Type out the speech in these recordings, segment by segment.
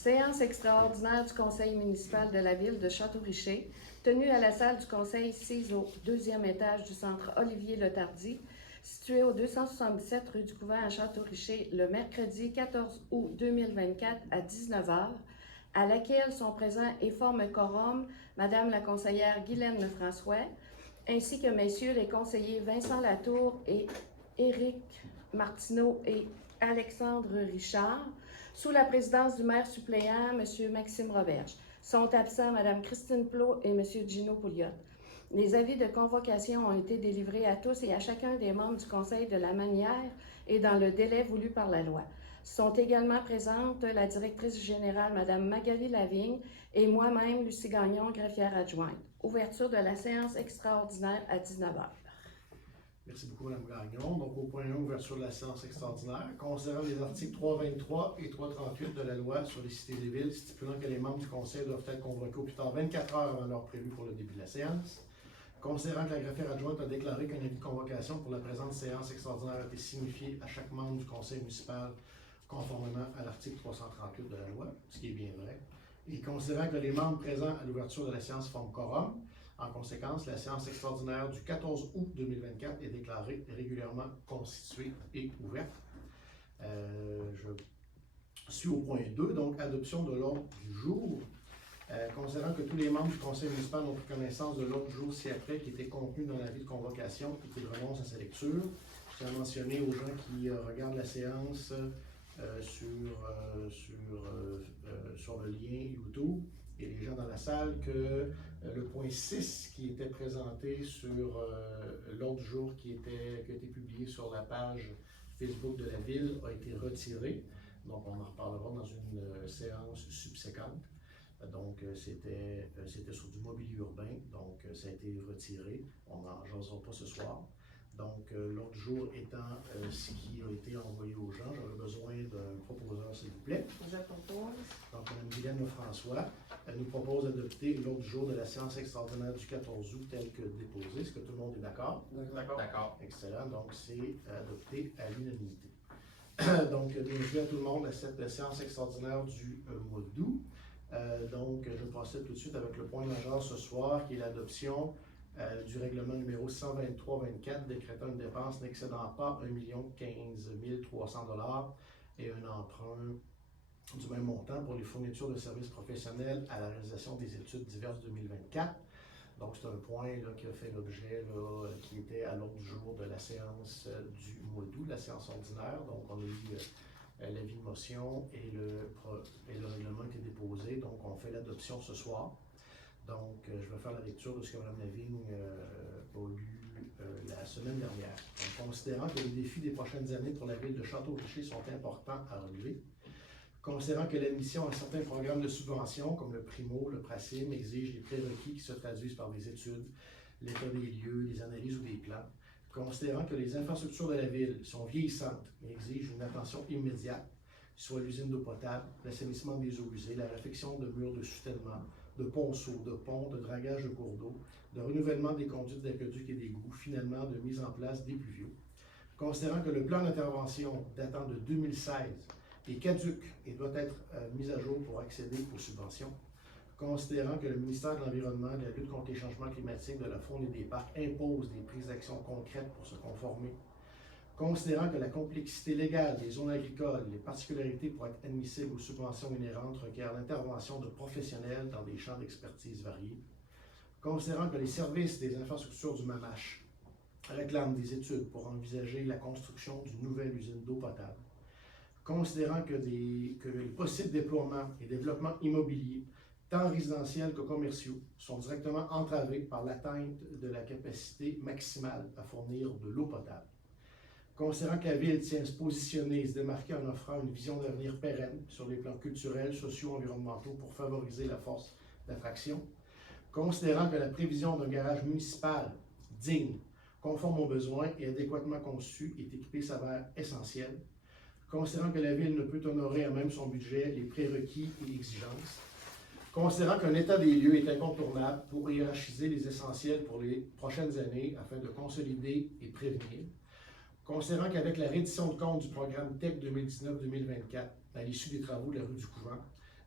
Séance extraordinaire du Conseil municipal de la ville de Château-Richer, tenue à la salle du Conseil sise au deuxième étage du centre Olivier-Letardy, situé au 277 rue du Couvent à Château-Richer, le mercredi 14 août 2024 à 19h, à laquelle sont présents et forment quorum Madame la conseillère Guylaine Lefrançois, ainsi que messieurs les conseillers Vincent Latour et Éric Martineau et Alexandre Richard, sous la présidence du maire suppléant, M. Maxime Roberge. Sont absents Mme Christine Plot et M. Gino Pouliot. Les avis de convocation ont été délivrés à tous et à chacun des membres du Conseil de la manière et dans le délai voulu par la loi. Sont également présentes la directrice générale, Mme Magali Lavigne, et moi-même, Lucie Gagnon, greffière adjointe. Ouverture de la séance extraordinaire à 19h. Merci beaucoup, Mme Gagnon. Donc, au point 1, ouverture de la séance extraordinaire. Considérant les articles 323 et 338 de la loi sur les cités et villes, stipulant que les membres du Conseil doivent être convoqués au plus tard 24 heures avant l'heure prévue pour le début de la séance. Considérant que la greffière adjointe a déclaré qu'un avis de convocation pour la présente séance extraordinaire a été signifié à chaque membre du Conseil municipal conformément à l'article 338 de la loi, ce qui est bien vrai. Et considérant que les membres présents à l'ouverture de la séance forment quorum, en conséquence, la séance extraordinaire du 14 août 2024 est déclarée régulièrement constituée et ouverte. Je suis au point 2, donc adoption de l'ordre du jour. Considérant que tous les membres du conseil municipal ont pris connaissance de l'ordre du jour ci-après qui était contenu dans l'avis de convocation et qu'ils renoncent à sa lecture, je tiens à mentionner aux gens qui regardent la séance sur le lien YouTube et les gens dans la salle que le point 6 qui était présenté sur l'ordre du jour qui a été publié sur la page Facebook de la ville a été retiré. Donc, on en reparlera dans une séance subséquente. Donc, c'était sur du mobilier urbain, donc ça a été retiré. On n'en jasera pas ce soir. Donc, l'ordre du jour étant ce qui a été envoyé aux gens, j'aurais besoin d'un proposeur, s'il vous plaît. Je propose. Donc, Mme Guylaine Lefrançois, elle nous propose d'adopter l'ordre du jour de la séance extraordinaire du 14 août tel que déposé. Est-ce que tout le monde est d'accord? D'accord. Excellent. Donc, c'est adopté à l'unanimité. Donc, bienvenue à tout le monde à cette séance extraordinaire du mois d'août. Donc, je procède tout de suite avec le point majeur ce soir, qui est l'adoption du règlement numéro 123-24, décrétant une dépense n'excédant pas 1 015 300 $ et un emprunt du même montant pour les fournitures de services professionnels à la réalisation des études diverses 2024. Donc, c'est un point là, qui a fait l'objet, qui était à l'ordre du jour de la séance du mois d'août, la séance ordinaire. Donc, on a eu l'avis de motion et le règlement qui est déposé. Donc, on fait l'adoption ce soir. Donc, je vais faire la lecture de ce que Mme Lavigne a lu la semaine dernière. Donc, considérant que les défis des prochaines années pour la ville de Château-Richer sont importants à relever, considérant que l'admission à certains programmes de subvention, comme le Primo, le Pracim, exige les prérequis qui se traduisent par des études, l'état des lieux, des analyses ou des plans, considérant que les infrastructures de la ville sont vieillissantes et exigent une attention immédiate, soit l'usine d'eau potable, l'assainissement des eaux usées, la réfection de murs de soutènement, de ponceaux, de ponts, de dragage de cours d'eau, de renouvellement des conduites d'aqueduc et d'égouts, finalement de mise en place des pluviaux. Considérant que le plan d'intervention datant de 2016 est caduc et doit être mis à jour pour accéder aux subventions, considérant que le ministère de l'Environnement, de la lutte contre les changements climatiques, de la faune et des parcs impose des prises d'action concrètes pour se conformer, considérant que la complexité légale des zones agricoles, les particularités pour être admissibles aux subventions inhérentes requièrent l'intervention de professionnels dans des champs d'expertise variés, considérant que les services des infrastructures du MAMACH réclament des études pour envisager la construction d'une nouvelle usine d'eau potable, considérant que les possibles déploiements et développements immobiliers, tant résidentiels que commerciaux, sont directement entravés par l'atteinte de la capacité maximale à fournir de l'eau potable. Considérant que la ville tient à se positionner et se démarquer en offrant une vision d'avenir pérenne sur les plans culturels, sociaux, environnementaux pour favoriser la force d'attraction. Considérant que la prévision d'un garage municipal digne, conforme aux besoins et adéquatement conçu et équipé s'avère essentielle. Considérant que la ville ne peut honorer à même son budget les prérequis et exigences. Considérant qu'un état des lieux est incontournable pour hiérarchiser les essentiels pour les prochaines années afin de consolider et prévenir. Considérant qu'avec la reddition de compte du programme TEC 2019-2024, à l'issue des travaux de la rue du Couvent,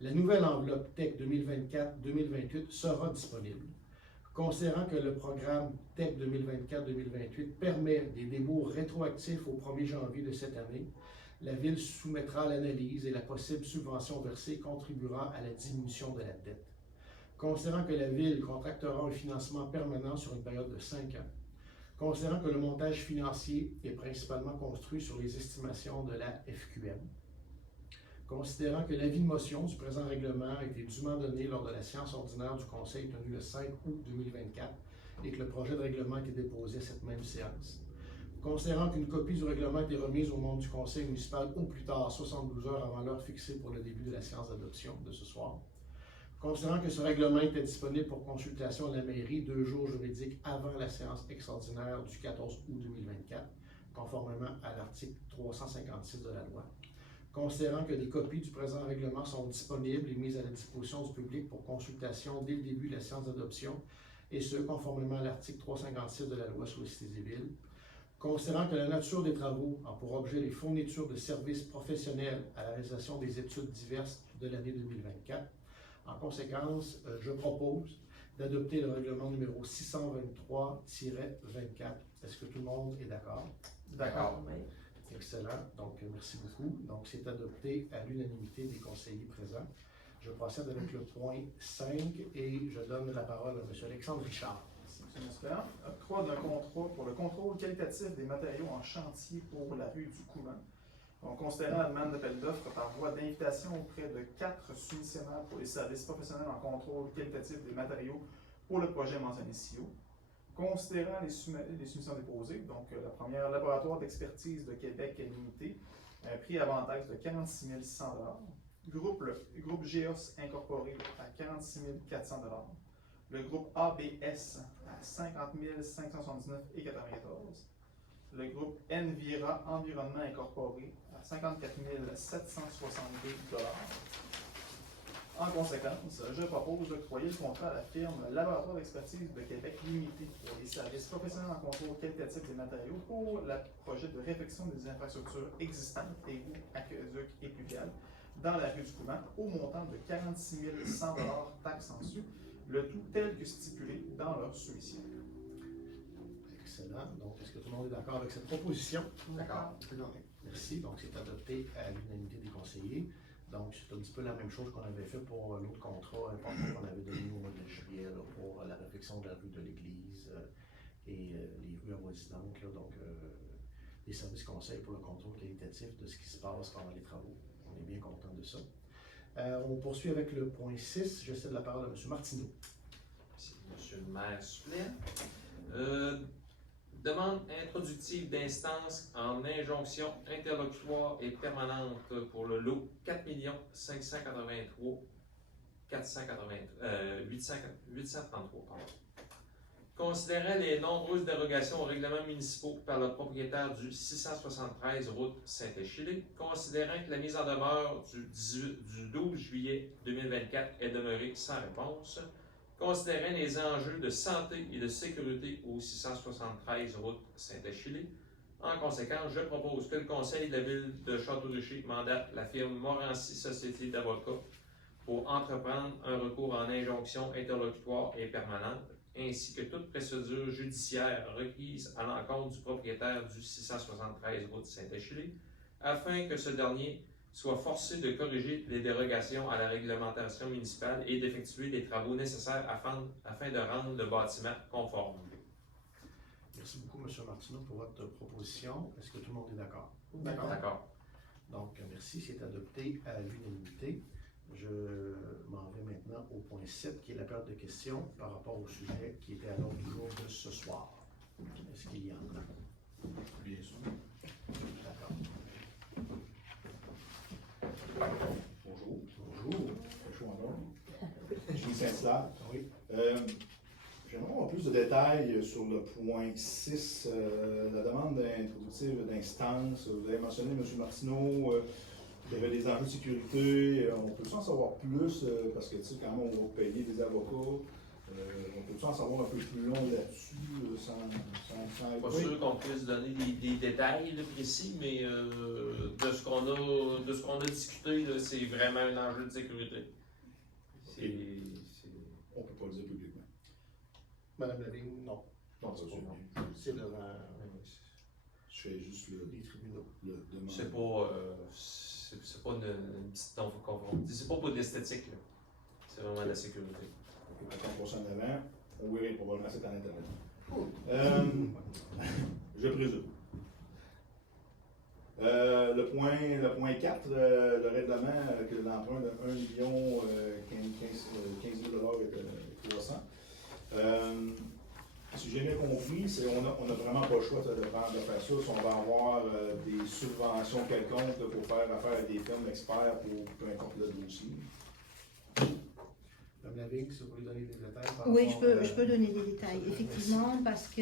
La nouvelle enveloppe TEC 2024-2028 sera disponible. Considérant que le programme TEC 2024-2028 permet des débouts rétroactifs au 1er janvier de cette année, la Ville soumettra l'analyse et la possible subvention versée contribuera à la diminution de la dette. Considérant que la Ville contractera un financement permanent sur une période de 5 ans, considérant que le montage financier est principalement construit sur les estimations de la FQM, considérant que l'avis de motion du présent règlement a été dûment donné lors de la séance ordinaire du Conseil tenue le 5 août 2024 et que le projet de règlement a été déposé à cette même séance, considérant qu'une copie du règlement a été remise aux membres du Conseil municipal au plus tard 72 heures avant l'heure fixée pour le début de la séance d'adoption de ce soir, considérant que ce règlement était disponible pour consultation à la mairie 2 jours juridiques avant la séance extraordinaire du 14 août 2024, conformément à l'article 356 de la loi, considérant que des copies du présent règlement sont disponibles et mises à la disposition du public pour consultation dès le début de la séance d'adoption, et ce, conformément à l'article 356 de la loi sur les cités et villes, considérant que la nature des travaux a pour objet les fournitures de services professionnels à la réalisation des études diverses de l'année 2024. En conséquence, je propose d'adopter le règlement numéro 623-24. Est-ce que tout le monde est d'accord? D'accord. Oui. Excellent. Donc, merci beaucoup. Donc, c'est adopté à l'unanimité des conseillers présents. Je procède avec le point 5 et je donne la parole à M. Alexandre Richard. Merci, M. Monsieur. Octroi d'un contrat pour le contrôle qualitatif des matériaux en chantier pour la rue du Couvent. Donc, considérant la demande d'appel d'offres par voie d'invitation auprès de 4 soumissionnaires pour les services professionnels en contrôle qualitatif des matériaux pour le projet mentionné ci-haut. Considérant les soumissions déposées, donc la première, laboratoire d'expertise de Québec limité, prix avantage de 46 100 $. Groupe GEOS Incorporé à 46 400 $. Le groupe ABS à 50 579,94 $. Le groupe Envira Environnement Incorporé à 54 762 $. En conséquence, je propose d'octroyer le contrat à la firme Laboratoire d'expertise de Québec limité pour les services professionnels en contrôle qualitatif des matériaux pour le projet de réfection des infrastructures existantes, égouts, aqueducs et pluviales, dans la rue du Couvent, au montant de 46 100 $ taxes en su, le tout tel que stipulé dans leur soumission. Excellent. Donc, est-ce que tout le monde est d'accord avec cette proposition? D'accord. Merci. Donc, c'est adopté à l'unanimité des conseillers. Donc, c'est un petit peu la même chose qu'on avait fait pour l'autre contrat important qu'on avait donné au mois de juillet là, pour la réfection de la rue de l'Église et les rues avoisinantes. Donc, les services conseils pour le contrôle qualitatif de ce qui se passe pendant les travaux. On est bien content de ça. On poursuit avec le point 6. Je cède la parole à M. Martineau. Merci, M. le maire suppléant. Demande introductive d'instance en injonction interlocutoire et permanente pour le lot 4 583 833. Considérant les nombreuses dérogations aux règlements municipaux par le propriétaire du 673 route Saint-Échillé, considérant que la mise en demeure du 12 juillet 2024 est demeurée sans réponse, considérant les enjeux de santé et de sécurité au 673 route Saint-Échillé, en conséquence, je propose que le Conseil de la Ville de Château-Richer mandate la firme Morancy Société d'avocats pour entreprendre un recours en injonction interlocutoire et permanente, ainsi que toute procédure judiciaire requise à l'encontre du propriétaire du 673 route Saint-Échillé, afin que ce dernier soit forcé de corriger les dérogations à la réglementation municipale et d'effectuer les travaux nécessaires afin de rendre le bâtiment conforme. Merci beaucoup, M. Martineau, pour votre proposition. Est-ce que tout le monde est d'accord? D'accord. Donc, merci, c'est adopté à l'unanimité. Je m'en vais maintenant au point 7, qui est la période de questions par rapport au sujet qui était à l'ordre du jour de ce soir. Est-ce qu'il y en a? Bien sûr. D'accord. Bonjour. Bonjour. Je suis encore. Je suis Saint-Hilaire. Oui. J'aimerais avoir plus de détails sur le point 6, la demande introductive d'instance. Vous avez mentionné, M. Martineau, qu'il y avait des enjeux de sécurité. On peut en savoir plus, parce que, tu sais, quand même, on va payer des avocats. On peut en savoir un peu plus long là-dessus, sans Pas sûr qu'on puisse donner des détails là, précis, mais de ce qu'on de ce qu'on a discuté, là, c'est vraiment un enjeu de sécurité. On ne peut pas le dire publiquement. Madame Lavigne, non. Non, c'est c'est pas, non. bien. C'est devant Je fais juste les tribunaux. le demande. C'est pas une petite non-conformité. C'est pas pour de l'esthétique, là. C'est vraiment de la sécurité. Quand on passe en avant, on verra probablement c'est en Internet. Je présume. Le point 4, le règlement que l'emprunt de 1 million 15 000 et 300. Si j'ai bien compris, on n'a vraiment pas le choix de faire ça. Si on va avoir des subventions quelconques pour faire affaire avec des firmes experts pour peu importe le dossier. Madame Lavigne, si vous pouvez donner des détails par Oui, rapport je peux donner des détails, effectivement, parce que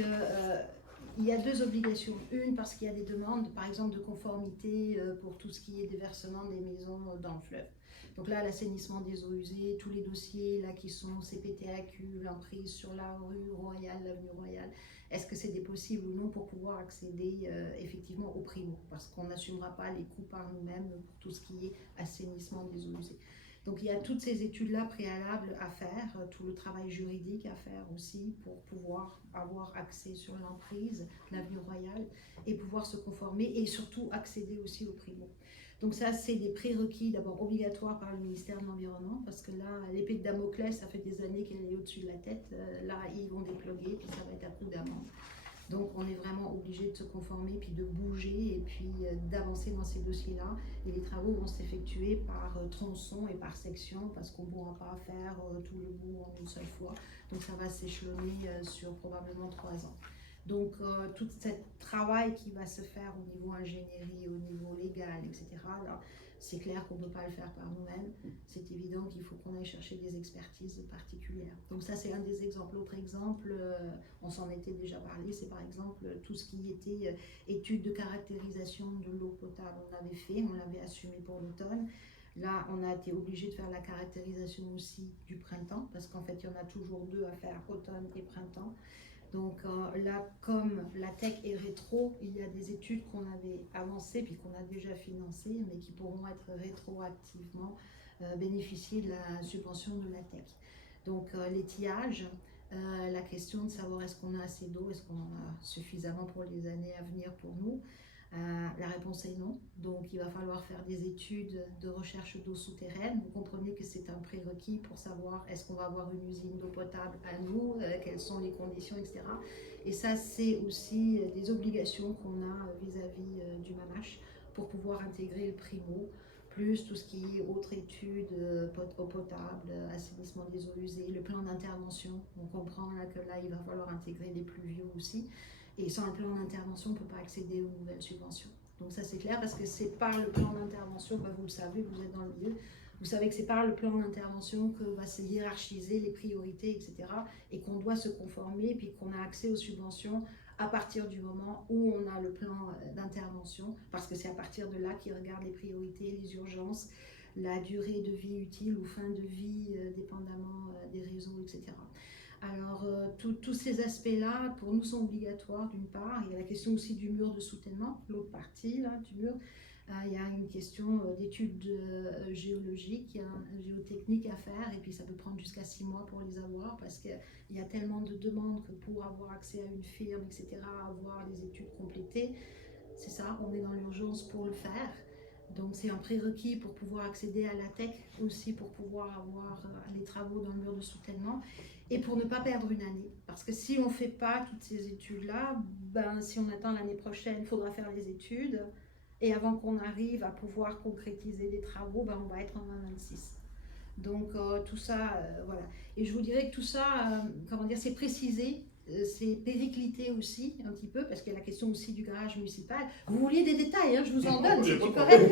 il y a deux obligations. Une, parce qu'il y a des demandes, par exemple, de conformité pour tout ce qui est déversement des maisons dans le fleuve. Donc là, l'assainissement des eaux usées, tous les dossiers là qui sont CPTAQ, l'emprise sur la rue Royale, l'avenue Royale, est-ce que c'est possible ou non pour pouvoir accéder effectivement au primo? Parce qu'on n'assumera pas les coûts par nous-mêmes pour tout ce qui est assainissement des eaux usées. Donc il y a toutes ces études-là préalables à faire, tout le travail juridique à faire aussi pour pouvoir avoir accès sur l'emprise, l'avenue Royale, et pouvoir se conformer et surtout accéder aussi au primo. Donc ça, c'est des prérequis d'abord obligatoires par le ministère de l'Environnement, parce que là, l'épée de Damoclès, ça fait des années qu'elle est au-dessus de la tête. Là, ils vont déploguer, puis ça va être à coup d'amende. Donc on est vraiment obligé de se conformer, puis de bouger, et puis d'avancer dans ces dossiers-là. Et les travaux vont s'effectuer par tronçon et par section, parce qu'on ne pourra pas faire tout le bout en une seule fois. Donc ça va s'échelonner sur probablement 3 ans. Donc tout ce travail qui va se faire au niveau ingénierie, au niveau légal, etc., là, c'est clair qu'on ne peut pas le faire par nous-mêmes. C'est évident qu'il faut qu'on aille chercher des expertises particulières. Donc ça, c'est un des exemples. L'autre exemple, on s'en était déjà parlé, c'est par exemple tout ce qui était études de caractérisation de l'eau potable. On l'avait fait, on l'avait assumé pour l'automne. Là, on a été obligé de faire la caractérisation aussi du printemps, parce qu'en fait, il y en a toujours 2 à faire, automne et printemps. Donc là, comme la tech est rétro, il y a des études qu'on avait avancées puis qu'on a déjà financées, mais qui pourront être rétroactivement bénéficier de la subvention de la tech. Donc l'étiage, la question de savoir est-ce qu'on a assez d'eau, est-ce qu'on en a suffisamment pour les années à venir pour nous. La réponse est non, donc il va falloir faire des études de recherche d'eau souterraine. Vous comprenez que c'est un prérequis pour savoir est-ce qu'on va avoir une usine d'eau potable à nous, quelles sont les conditions, etc. Et ça, c'est aussi des obligations qu'on a vis-à-vis du MAMACH pour pouvoir intégrer le primo, plus tout ce qui est autres études, eau potable, assainissement des eaux usées, le plan d'intervention. On comprend là que là, il va falloir intégrer les pluviaux aussi. Et sans le plan d'intervention, on ne peut pas accéder aux nouvelles subventions. Donc ça, c'est clair, parce que c'est par le plan d'intervention, vous le savez, vous êtes dans le milieu, vous savez que c'est par le plan d'intervention que va se hiérarchiser les priorités, etc. Et qu'on doit se conformer, puis qu'on a accès aux subventions à partir du moment où on a le plan d'intervention, parce que c'est à partir de là qu'ils regardent les priorités, les urgences, la durée de vie utile ou fin de vie, dépendamment des réseaux, etc. Alors, tous ces aspects-là, pour nous, sont obligatoires, d'une part. Il y a la question aussi du mur de soutènement, l'autre partie là, du mur. Il y a une question d'études géologiques, géotechniques à faire, et puis ça peut prendre jusqu'à 6 mois pour les avoir, parce qu'il y a tellement de demandes que pour avoir accès à une firme, etc., avoir les études complétées, c'est ça, on est dans l'urgence pour le faire. Donc c'est un prérequis pour pouvoir accéder à la tech, aussi pour pouvoir avoir les travaux dans le mur de soutènement, et pour ne pas perdre une année. Parce que si on ne fait pas toutes ces études-là, si on attend l'année prochaine, il faudra faire les études, et avant qu'on arrive à pouvoir concrétiser les travaux, on va être en 2026. Donc tout ça, voilà. Et je vous dirais que tout ça, c'est précisé. C'est périclité aussi un petit peu, parce qu'il y a la question aussi du garage municipal. Vous vouliez des détails, hein, je vous en donne, c'est correct.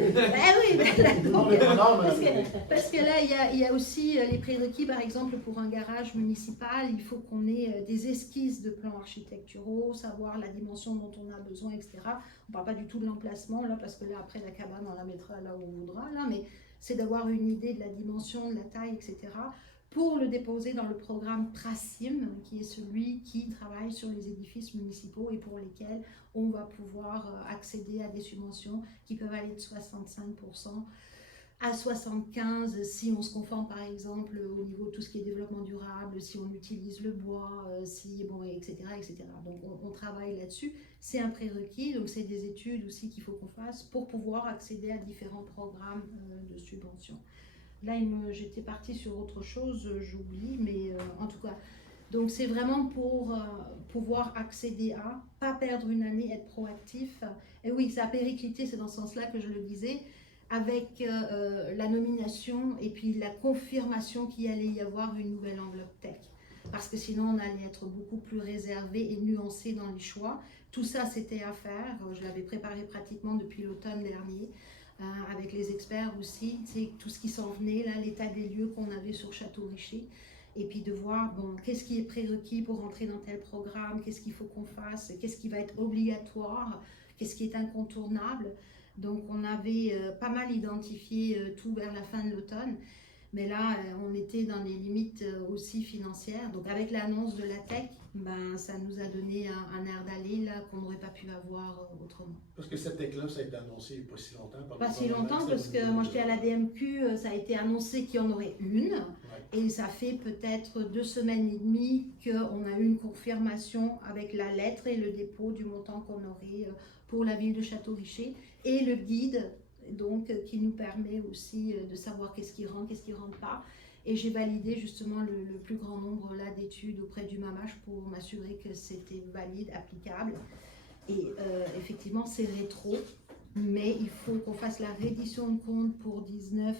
Parce que là, il y a aussi les prérequis, par exemple, pour un garage municipal, il faut qu'on ait des esquisses de plans architecturaux, savoir la dimension dont on a besoin, etc. On ne parle pas du tout de l'emplacement, là, parce que là, après, la cabane, on la mettra là où on voudra, là, mais c'est d'avoir une idée de la dimension, de la taille, etc., pour le déposer dans le programme PRACIM, qui est celui qui travaille sur les édifices municipaux et pour lesquels on va pouvoir accéder à des subventions qui peuvent aller de 65% à 75% si on se conforme par exemple au niveau de tout ce qui est développement durable, si on utilise le bois, etc., etc. Donc on travaille là-dessus. C'est un prérequis, donc c'est des études aussi qu'il faut qu'on fasse pour pouvoir accéder à différents programmes de subventions. Là, j'étais partie sur autre chose, j'oublie, mais en tout cas, donc c'est vraiment pour pouvoir accéder à, pas perdre une année, être proactif. Et oui, ça a périclité, c'est dans ce sens-là que je le disais, avec la nomination et puis la confirmation qu'il allait y avoir une nouvelle enveloppe tech. Parce que sinon, on allait être beaucoup plus réservé et nuancé dans les choix. Tout ça, c'était à faire. Je l'avais préparé pratiquement depuis l'automne dernier. Avec les experts aussi, c'est tout ce qui s'en venait, là, l'état des lieux qu'on avait sur Château-Richer, et puis de voir, bon, qu'est-ce qui est prérequis pour entrer dans tel programme, qu'est-ce qu'il faut qu'on fasse, qu'est-ce qui va être obligatoire, qu'est-ce qui est incontournable. Donc on avait pas mal identifié tout vers la fin de l'automne, mais là, on était dans les limites aussi financières. Donc avec l'annonce de la tech, ça nous a donné un air d'aller là qu'on n'aurait pas pu avoir autrement. Parce que cette tech-là, ça a été annoncé il n'y a pas si longtemps. Pas si longtemps, parce que moi j'étais à la DMQ, ça a été annoncé qu'il y en aurait une. Ouais. Et ça fait peut-être 2 semaines et demie qu'on a eu une confirmation avec la lettre et le dépôt du montant qu'on aurait pour la ville de Château-Richer. Et le guide, donc, qui nous permet aussi de savoir qu'est-ce qui rentre pas. Et j'ai validé justement le plus grand nombre là d'études auprès du MAMACH pour m'assurer que c'était valide, applicable. Et effectivement, c'est rétro, mais il faut qu'on fasse la reddition de compte pour 19-24.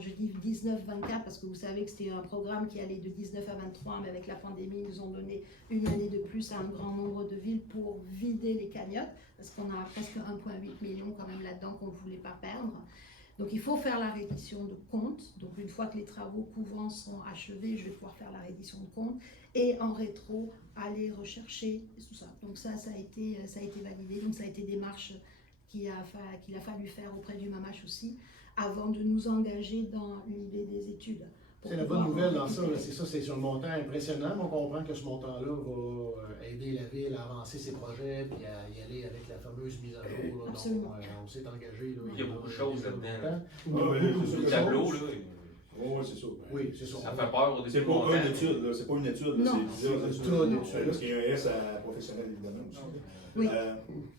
Je dis 19-24 parce que vous savez que c'était un programme qui allait de 19 à 23, mais avec la pandémie, ils nous ont donné une année de plus à un grand nombre de villes pour vider les cagnottes, parce qu'on a presque 1,8 million quand même là-dedans qu'on ne voulait pas perdre. Donc il faut faire la reddition de compte. Donc une fois que les travaux couvents sont achevés, je vais pouvoir faire la reddition de compte et en rétro aller rechercher tout ça. Donc ça a été validé. Donc ça a été des démarches qu'il a fallu faire auprès du MAMACH aussi avant de nous engager dans l'idée des études. C'est la bonne nouvelle dans ça, là, c'est ça, c'est sur un montant impressionnant, mais on comprend que ce montant-là va aider la ville à avancer ses projets puis à y aller avec la fameuse mise à jour là, dont on s'est engagé. Là, Il y a beaucoup de choses là-dedans. Le tableau, là. Oui, c'est ça. Oui, c'est ça. Ça fait peur au début. C'est pas une étude, là. C'est pas une étude, là. Non. C'est plusieurs C'est études. une étude. Parce qu'il y a un S à professionnel, évidemment, aussi. Oui.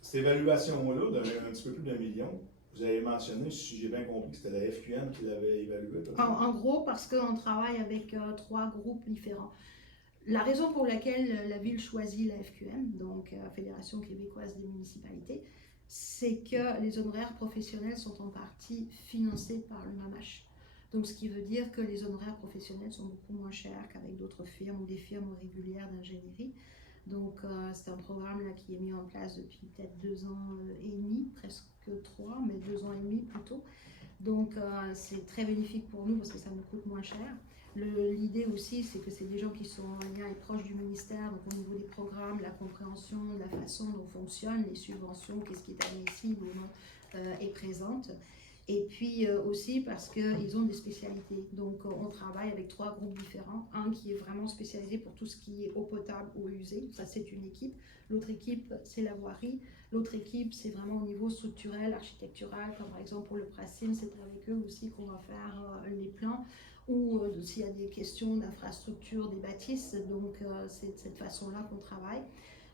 Cette évaluation-là, d'un petit peu plus d'1 million, vous avez mentionné, si j'ai bien compris, que c'était la FQM qui l'avait évalué. En gros, parce qu'on travaille avec 3 groupes différents. La raison pour laquelle la ville choisit la FQM, donc Fédération québécoise des municipalités, c'est que les honoraires professionnels sont en partie financés par le MAMACH. Donc ce qui veut dire que les honoraires professionnels sont beaucoup moins chers qu'avec d'autres firmes ou des firmes régulières d'ingénierie. Donc c'est un programme là, qui est mis en place depuis peut-être 2 ans et demi, presque 3, mais 2 ans et demi plutôt. Donc c'est très bénéfique pour nous parce que ça nous coûte moins cher. L'idée aussi, c'est que c'est des gens qui sont en lien et proches du ministère, donc au niveau des programmes, la compréhension de la façon dont fonctionnent les subventions, qu'est-ce qui est admissible ou non est présente. Et puis aussi parce qu'ils ont des spécialités. Donc on travaille avec 3 groupes différents. Un qui est vraiment spécialisé pour tout ce qui est eau potable, eau usée. Ça c'est une équipe. L'autre équipe c'est la voirie. L'autre équipe c'est vraiment au niveau structurel, architectural. Comme par exemple pour le PRACIM, c'est avec eux aussi qu'on va faire les plans. Ou s'il y a des questions d'infrastructure, des bâtisses. Donc c'est de cette façon-là qu'on travaille.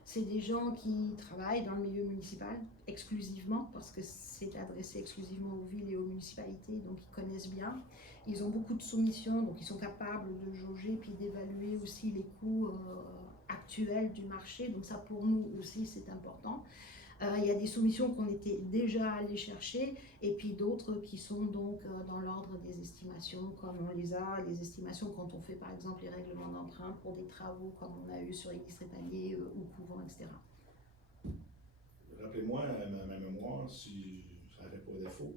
C'est des gens qui travaillent dans le milieu municipal exclusivement parce que c'est adressé exclusivement aux villes et aux municipalités, donc ils connaissent bien. Ils ont beaucoup de soumissions, donc ils sont capables de jauger puis d'évaluer aussi les coûts actuels du marché. Donc ça pour nous aussi c'est important. Il y a des soumissions qu'on était déjà allés chercher et puis d'autres qui sont donc dans l'ordre des estimations comme on les a, les estimations quand on fait par exemple les règlements d'emprunt pour des travaux comme on a eu sur Église-Trépanier ou Couvent, etc. Rappelez-moi ma mémoire, si ça fait pas défaut,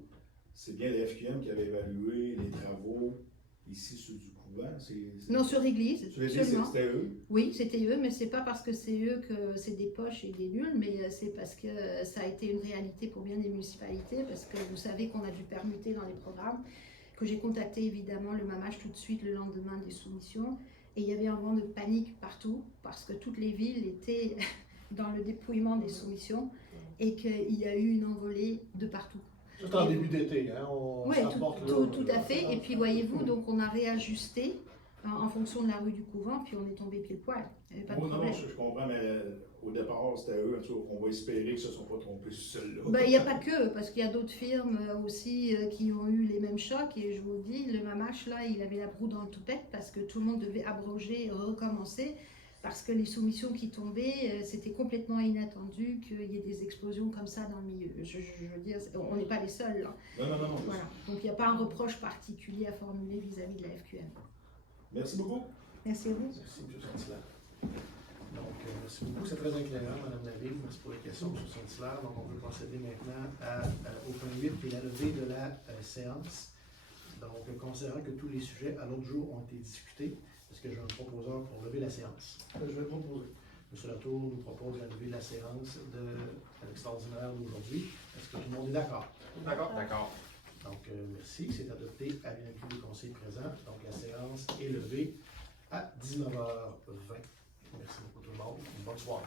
c'est bien la FQM qui avait évalué les travaux ici sur du couvent. Non, sur Église, sur l'église, seulement. c'était eux. Oui, c'était eux, mais c'est pas parce que c'est eux que c'est des poches et des nuls, mais c'est parce que ça a été une réalité pour bien des municipalités, parce que vous savez qu'on a dû permuter dans les programmes. que j'ai contacté évidemment le MAMACH tout de suite le lendemain des soumissions. Et il y avait un vent de panique partout parce que toutes les villes étaient dans le dépouillement des soumissions et qu'il y a eu une envolée de partout. C'est en début d'été, hein? Oui, tout à fait. Et puis voyez-vous, donc on a réajusté en fonction de la rue du Couvent, puis on est tombé pile poil. Il n'y avait pas de Non, problème. je comprends, mais au départ, c'était eux. En tout cas, on va espérer qu'ils ne se sont pas trompés seuls-là. Ben, il n'y a pas que, parce qu'il y a d'autres firmes aussi qui ont eu les mêmes chocs. Et je vous dis, le MAMACH, là, il avait la broue dans le toupette parce que tout le monde devait abroger et recommencer. Parce que les soumissions qui tombaient, c'était complètement inattendu qu'il y ait des explosions comme ça dans le milieu. Je veux dire, on n'est pas les seuls. Là. Non. Voilà. Donc il n'y a pas un reproche particulier à formuler vis-à-vis de la FQM. Merci beaucoup. Merci à vous. Merci, M. Saint-Hilaire. Donc, merci beaucoup. C'est très éclairant, Mme Lavigne. Merci pour les questions, M. Saint-Hilaire. Donc, on peut procéder maintenant au point 8, qui est la levée de la séance. Donc, considérant que tous les sujets à l'autre jour ont été discutés, est-ce que j'ai un proposeur pour lever la séance? Je vais proposer. M. Latour nous propose la levée de la séance de l'extraordinaire d'aujourd'hui. Est-ce que tout le monde est d'accord? D'accord. D'accord. Donc, merci. C'est adopté à l'unanimité du conseil présent. Donc, la séance est levée à 19h20. Merci beaucoup tout le monde. Bonne soirée.